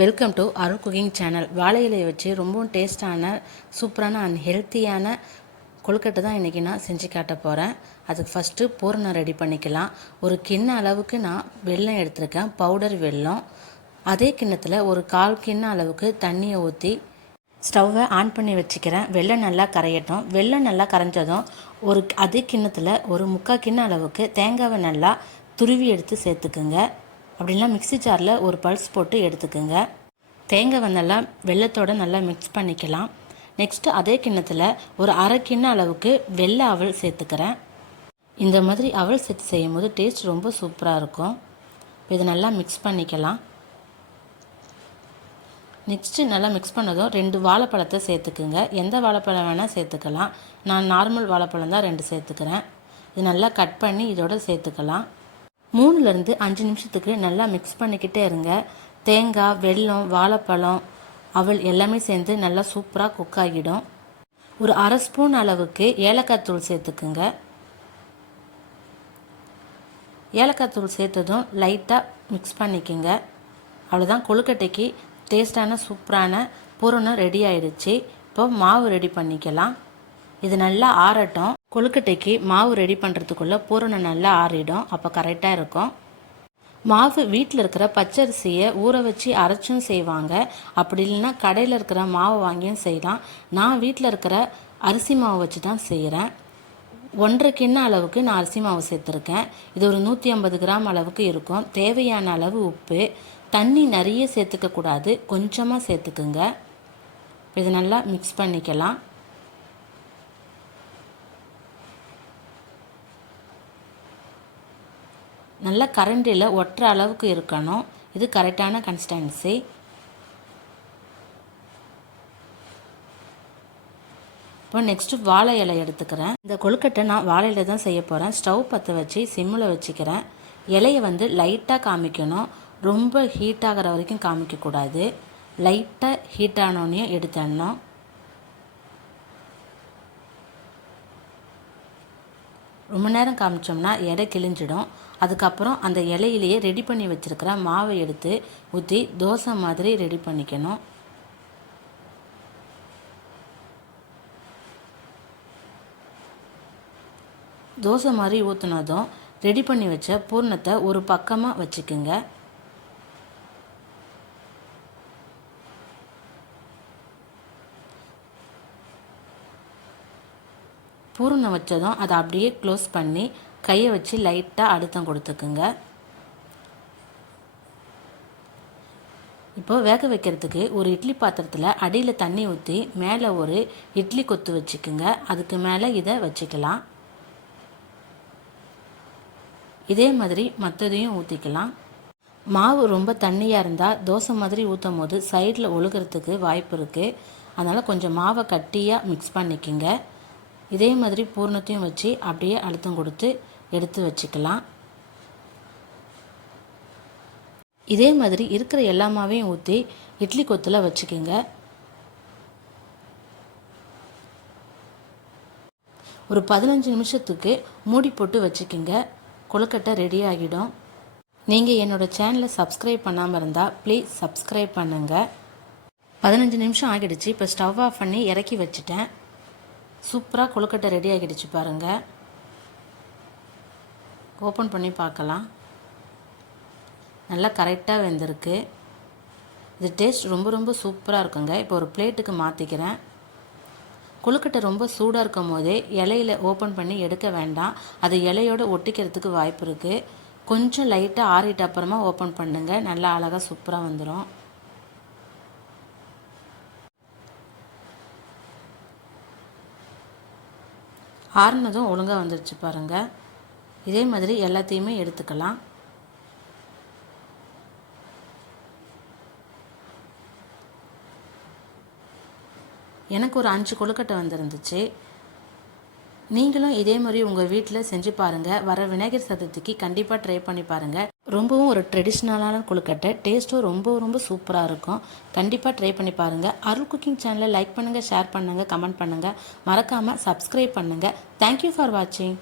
Welcome to Arul cooking channel. வாழை இலையை வச்சு ரொம்பவும் டேஸ்டான சூப்பரான அண்ட் ஹெல்த்தியான கொழுக்கட்டை தான் இன்றைக்கி நான் செஞ்சு காட்ட போகிறேன். அதுக்கு ஃபஸ்ட்டு பூரணம் ரெடி பண்ணிக்கலாம். ஒரு கிண்ண அளவுக்கு நான் வெல்லம் எடுத்திருக்கேன், பவுடர் வெல்லம். அதே கிண்ணத்தில் ஒரு 1/4 கிண்ண அளவுக்கு தண்ணியை ஊற்றி ஸ்டவ்வை ஆன் பண்ணி வச்சுக்கிறேன். வெல்லம் நல்லா கரையட்டும். வெல்லம் நல்லா கரைஞ்சதும் அதே கிண்ணத்தில் ஒரு 3/4 கிண்ண அளவுக்கு தேங்காவை நல்லா துருவி எடுத்து சேர்த்துக்குங்க. அப்படின்னா மிக்ஸி ஜாரில் ஒரு பல்ஸ் போட்டு எடுத்துக்குங்க. தேங்காய் நல்லா வெல்லத்தோடு நல்லா மிக்ஸ் பண்ணிக்கலாம். நெக்ஸ்ட்டு அதே கிண்ணத்தில் ஒரு 1/2 கிண்ண அளவுக்கு வெள்ளை அவல் சேர்த்துக்கிறேன். இந்த மாதிரி அவல் சேர்த்து செய்யும் போது டேஸ்ட் ரொம்ப சூப்பராக இருக்கும். இதை நல்லா மிக்ஸ் பண்ணிக்கலாம். நெக்ஸ்ட்டு நல்லா மிக்ஸ் பண்ணதும் 2 வாழைப்பழத்தை சேர்த்துக்குங்க. எந்த வாழைப்பழம் வேணால் சேர்த்துக்கலாம். நான் நார்மல் வாழைப்பழம் தான் 2 சேர்த்துக்கிறேன். இது நல்லா கட் பண்ணி இதோட சேர்த்துக்கலாம். 3லேருந்து 5 நிமிஷத்துக்கு நல்லா மிக்ஸ் பண்ணிக்கிட்டே இருங்க. தேங்காய், வெல்லம், வாழைப்பழம், அவல் எல்லாமே சேர்ந்து நல்லா சூப்பராக குக் ஆகிடும். ஒரு 1/2 ஸ்பூன் அளவுக்கு ஏலக்காய் தூள் சேர்த்துக்குங்க. ஏலக்காய் தூள் சேர்த்ததும் லைட்டாக மிக்ஸ் பண்ணிக்கோங்க. அவ்வளோதான், கொழுக்கட்டைக்கு டேஸ்டான சூப்பரான பூரணம் ரெடி ஆயிடுச்சு. இப்போ மாவு ரெடி பண்ணிக்கலாம். இது நல்லா ஆறட்டும். கொழுக்கட்டைக்கு மாவு ரெடி பண்ணுறதுக்குள்ளே பூரணம் நல்லா ஆறிடும். அப்போ கரெக்டாக இருக்கும். மாவு வீட்டில் இருக்கிற பச்சரிசியை ஊற வச்சு அரைச்சும் செய்வாங்க. அப்படி இல்லைன்னா கடையில் இருக்கிற மாவு வாங்கியும் செய்யலாம். நான் வீட்டில் இருக்கிற அரிசி மாவு வச்சு தான் செய்கிறேன். 1/2 கிண்ண அளவுக்கு நான் அரிசி மாவு சேர்த்துருக்கேன். இது ஒரு 150 கிராம் அளவுக்கு இருக்கும். தேவையான அளவு உப்பு. தண்ணி நிறைய சேர்த்துக்கக்கூடாது, கொஞ்சமாக சேர்த்துக்குங்க. இது நல்லா மிக்ஸ் பண்ணிக்கலாம். நல்லா கரண்டியில் ஒட்டுற அளவுக்கு இருக்கணும். இது கரெக்டான கன்சிஸ்டன்சி. இப்போ நெக்ஸ்ட்டு வாழை இலை எடுத்துக்கிறேன். இந்த கொழுக்கட்டை நான் வாழை இலை தான் செய்ய போகிறேன். ஸ்டவ் பற்ற வச்சு சிம்மில் வச்சுக்கிறேன். இலையை லைட்டாக காமிக்கணும். ரொம்ப ஹீட் ஆகிற வரைக்கும் காமிக்கக்கூடாது. லைட்டாக ஹீட் ஆனோடனே எடுத்துடணும். ரொம்ப நேரம் காமிச்சோம்னா எடை கிழிஞ்சிடும். அதுக்கப்புறம் அந்த இலையிலேயே ரெடி பண்ணி வச்சுருக்கிற மாவை எடுத்து ஊற்றி தோசை மாதிரி ரெடி பண்ணிக்கணும். தோசை மாதிரி ஊற்றினதும் ரெடி பண்ணி வச்ச பூர்ணத்தை ஒரு பக்கமாக வச்சுக்குங்க. பூரணம் வச்சதும் அதை அப்படியே க்ளோஸ் பண்ணி கையை வச்சு லைட்டாக அழுத்தம் கொடுத்துக்குங்க. இப்போது வேக வைக்கிறதுக்கு ஒரு இட்லி பாத்திரத்தில் அடியில் தண்ணி ஊற்றி மேலே ஒரு இட்லி கொத்து வச்சுக்குங்க. அதுக்கு மேலே இதை வச்சுக்கலாம். இதே மாதிரி மற்றதையும் ஊற்றிக்கலாம். மாவு ரொம்ப தண்ணியாக இருந்தால் தோசை மாதிரி ஊற்றும் போது சைடில் ஒழுகிறதுக்கு வாய்ப்பு இருக்குது. அதனால் கொஞ்சம் மாவை கட்டியாக மிக்ஸ் பண்ணிக்கோங்க. இதே மாதிரி பூர்ணத்தையும் வச்சு அப்படியே அழுத்தம் கொடுத்து எடுத்து வச்சுக்கலாம். இதே மாதிரி இருக்கிற எல்லா மாவையும் ஊற்றி இட்லி கொத்தில் வச்சுக்கோங்க. ஒரு 15 நிமிஷத்துக்கு மூடி போட்டு வச்சுக்கோங்க. கொழுக்கட்டை ரெடி ஆகிடும். நீங்கள் என்னோடய சேனலை சப்ஸ்கிரைப் பண்ணாமல் இருந்தால் ப்ளீஸ் சப்ஸ்கிரைப் பண்ணுங்கள். 15 நிமிஷம் ஆகிடுச்சு. இப்போ ஸ்டவ் ஆஃப் பண்ணி இறக்கி வச்சுட்டேன். சூப்பராக கொழுக்கட்டை ரெடி ஆகிடுச்சு பாருங்கள். ஓப்பன் பண்ணி பார்க்கலாம். நல்லா கரெக்டாக வெந்திருக்கு. இது டேஸ்ட் ரொம்ப ரொம்ப சூப்பராக இருக்குங்க. இப்போ ஒரு பிளேட்டுக்கு மாற்றிக்கிறேன். கொழுக்கட்டை ரொம்ப சூடாக இருக்கும் போதே இலையில் ஓப்பன் பண்ணி எடுக்க வேண்டாம். அது இலையோடு ஒட்டிக்கிறதுக்கு வாய்ப்பு இருக்குது. கொஞ்சம் லைட்டாக ஆறிட்ட அப்புறமா ஓப்பன் பண்ணுங்கள். நல்லா அழகாக சூப்பராக வந்துடும். ஆறுனதும் ஒழுங்காக வந்துடுச்சு பாருங்கள். இதே மாதிரி எல்லாத்தையுமே எடுத்துக்கலாம். எனக்கு ஒரு 5 கொழுக்கட்டை வந்துருந்துச்சு. நீங்களும் இதே மாதிரி உங்கள் வீட்டில் செஞ்சு பாருங்கள். வர விநாயகர் சதுர்த்திக்கு கண்டிப்பாக ட்ரை பண்ணி பாருங்கள். ரொம்பவும் ஒரு ட்ரெடிஷ்னலான கொழுக்கட்டை. டேஸ்ட்டும் ரொம்ப ரொம்ப சூப்பராக இருக்கும். கண்டிப்பாக ட்ரை பண்ணி பாருங்கள். அருள் குக்கிங் சேனலை லைக் பண்ணுங்கள், ஷேர் பண்ணுங்கள், கமெண்ட் பண்ணுங்கள். மறக்காமல் சப்ஸ்கிரைப் பண்ணுங்கள். தேங்க்யூ ஃபார் வாட்சிங்.